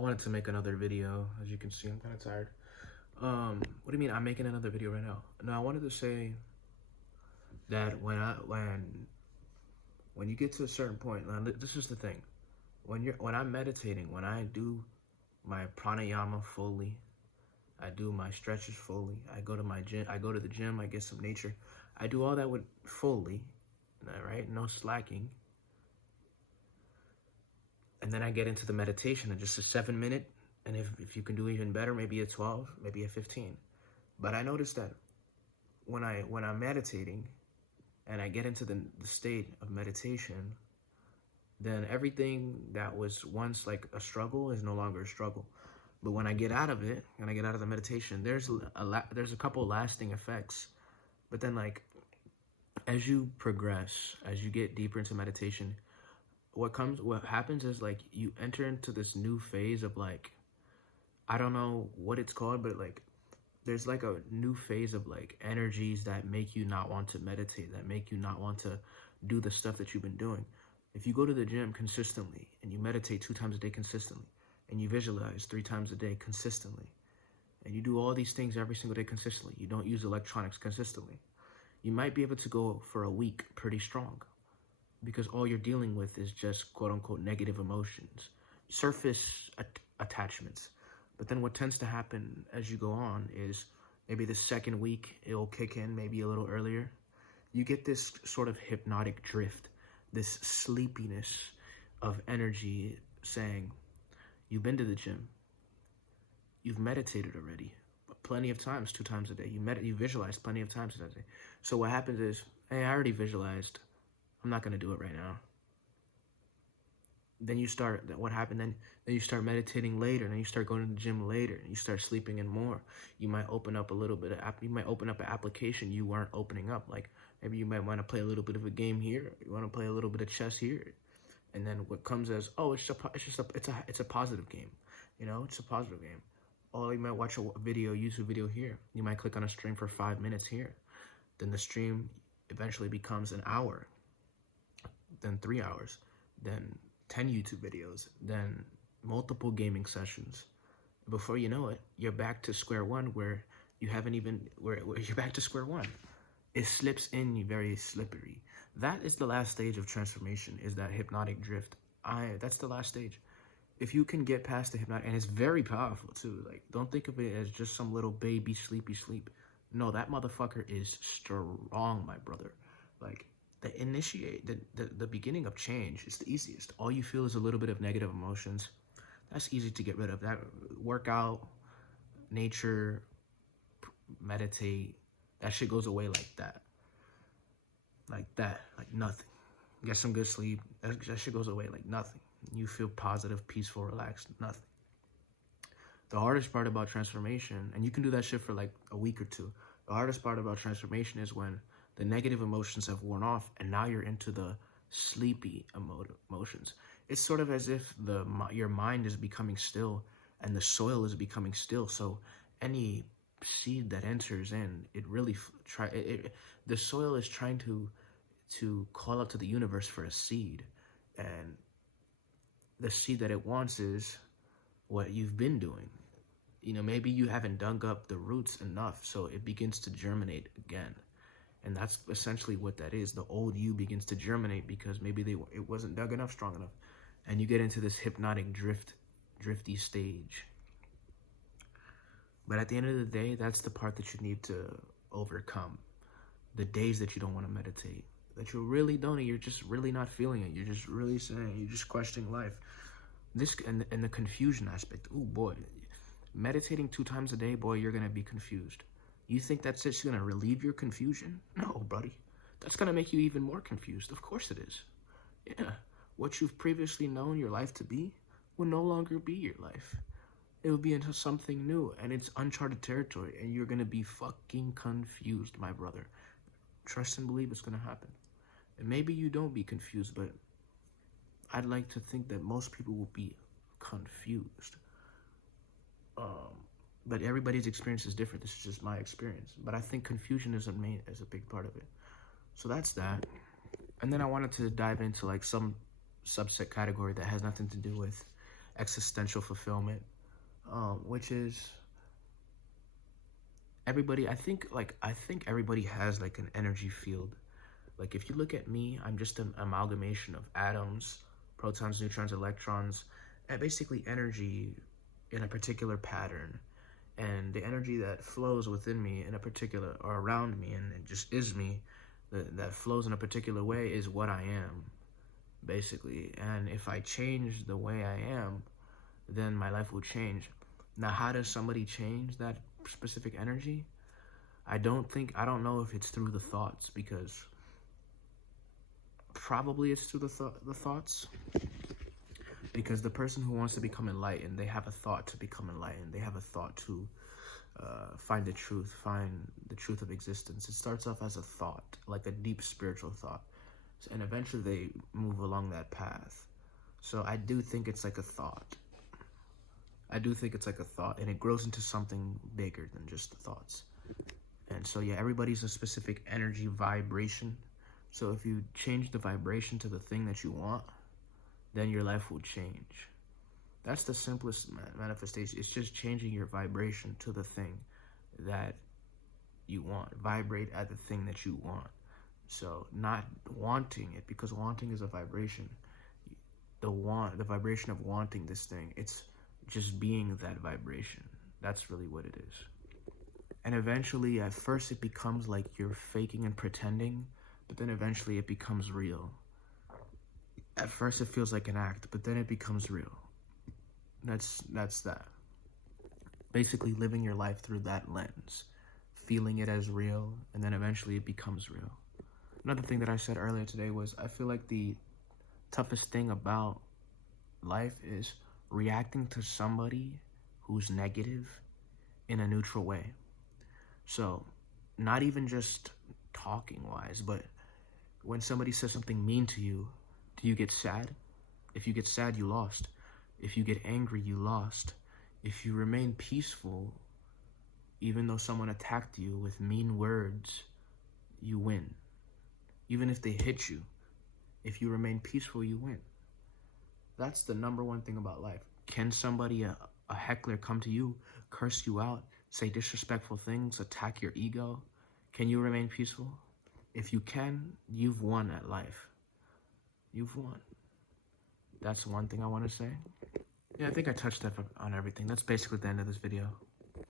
wanted to make another video. As you can see, I'm kind of tired. What do you mean I'm making another video right now? No, I wanted to say that when you get to a certain point, now this is the thing. When I'm meditating, when I do my pranayama fully, I do my stretches fully, I go to my gym, I go to the gym, I get some nature. I do all that with fully, right? No slacking. And then I get into the meditation in just a 7 minute. And if you can do even better, maybe a 12, maybe a 15. But I noticed that when I'm meditating and I get into the state of meditation, then everything that was once like a struggle is no longer a struggle. But when I get out of it, when I get out of the meditation, there's a couple lasting effects. But then like as you progress, as you get deeper into meditation, what happens is like you enter into this new phase of like, I don't know what it's called, but like there's like a new phase of like energies that make you not want to meditate, that make you not want to do the stuff that you've been doing. If you go to the gym consistently and you meditate 2 times a day consistently, and you visualize 3 times a day consistently, and you do all these things every single day consistently, you don't use electronics consistently, you might be able to go for a week pretty strong, because all you're dealing with is just quote unquote negative emotions, surface attachments. But then what tends to happen as you go on is maybe the second week it'll kick in, maybe a little earlier. You get this sort of hypnotic drift, this sleepiness of energy saying, you've been to the gym, you've meditated already, plenty of times, 2 times a day. You visualize plenty of times a day. So what happens is, hey, I already visualized, I'm not gonna do it right now. Then you start, what happened then you start meditating later, and then you start going to the gym later, and you start sleeping in more. You might open up a little bit of you might open up an application you weren't opening up. Like maybe you might want to play a little bit of a game here, you want to play a little bit of chess here, and then what comes as, oh, it's a positive game, it's a positive game. Oh, you might watch a YouTube video here, you might click on a stream for 5 minutes here, then the stream eventually becomes an hour, then 3 hours, then 10 YouTube videos, then multiple gaming sessions. Before you know it, you're back to square one, where you haven't even, where you're back to square one. It slips in very slippery. That is the last stage of transformation, is that hypnotic drift. That's the last stage. If you can get past the hypnotic, and it's very powerful too, like don't think of it as just some little baby sleepy sleep. No, that motherfucker is strong, my brother. Like the beginning of change is the easiest. All you feel is a little bit of negative emotions. That's easy to get rid of. That workout, nature, meditate, that shit goes away like that. Like nothing. Get some good sleep, that shit goes away like nothing. You feel positive, peaceful, relaxed, nothing. The hardest part about transformation, and you can do that shit for like a week or two. The hardest part about transformation is when the negative emotions have worn off, and now you're into the sleepy emotions. It's sort of as if your mind is becoming still, and the soil is becoming still. So any seed that enters in, the soil is trying to call out to the universe for a seed, and the seed that it wants is what you've been doing. Maybe you haven't dug up the roots enough, so it begins to germinate again. And that's essentially what that is. The old you begins to germinate because maybe it wasn't dug enough, strong enough. And you get into this hypnotic drifty stage. But at the end of the day, that's the part that you need to overcome. The days that you don't want to meditate, that you really don't, and you're just really not feeling it. You're just really saying, you're just questioning life. This and the confusion aspect. Oh boy, meditating 2 times a day, boy, you're gonna be confused. You think that's just gonna relieve your confusion? No, buddy. That's gonna make you even more confused. Of course it is. Yeah. What you've previously known your life to be will no longer be your life. It will be into something new, and it's uncharted territory, and you're gonna be fucking confused, my brother. Trust and believe it's gonna happen. And maybe you don't be confused, but I'd like to think that most people will be confused. But everybody's experience is different. This is just my experience. But I think confusion is a big part of it. So that's that. And then I wanted to dive into like some subset category that has nothing to do with existential fulfillment, which is everybody. I think everybody has like an energy field. Like if you look at me, I'm just an amalgamation of atoms, protons, neutrons, electrons, and basically energy in a particular pattern. And the energy that flows within me in a particular, or around me, and it just is me, that flows in a particular way is what I am, basically. And if I change the way I am, then my life will change. Now, how does somebody change that specific energy? I don't know if it's through the thoughts, because probably it's through the thoughts, because the person who wants to become enlightened, they have a thought to become enlightened. They have a thought to find the truth of existence. It starts off as a thought, like a deep spiritual thought, and eventually they move along that path. So I do think it's like a thought. And it grows into something bigger than just the thoughts. And so yeah, everybody's a specific energy vibration. So if you change the vibration to the thing that you want, then your life will change. That's the simplest manifestation. It's just changing your vibration to the thing that you want. Vibrate at the thing that you want. So not wanting it, because wanting is a vibration. The vibration of wanting this thing, it's just being that vibration. That's really what it is. And eventually, at first, it becomes like you're faking and pretending, but then eventually it becomes real. At first, it feels like an act, but then it becomes real. That's that. Basically, living your life through that lens, feeling it as real, and then eventually it becomes real. Another thing that I said earlier today was I feel like the toughest thing about life is reacting to somebody who's negative in a neutral way. So, not even just talking wise, but when somebody says something mean to you, do you get sad? If you get sad, you lost. If you get angry, you lost. If you remain peaceful, even though someone attacked you with mean words, you win. Even if they hit you, if you remain peaceful, you win. That's the number one thing about life. Can somebody, a heckler, come to you, curse you out, say disrespectful things, attack your ego? Can you remain peaceful? If you can, you've won at life. You've won. That's one thing I want to say. Yeah, I think I touched on everything. That's basically the end of this video.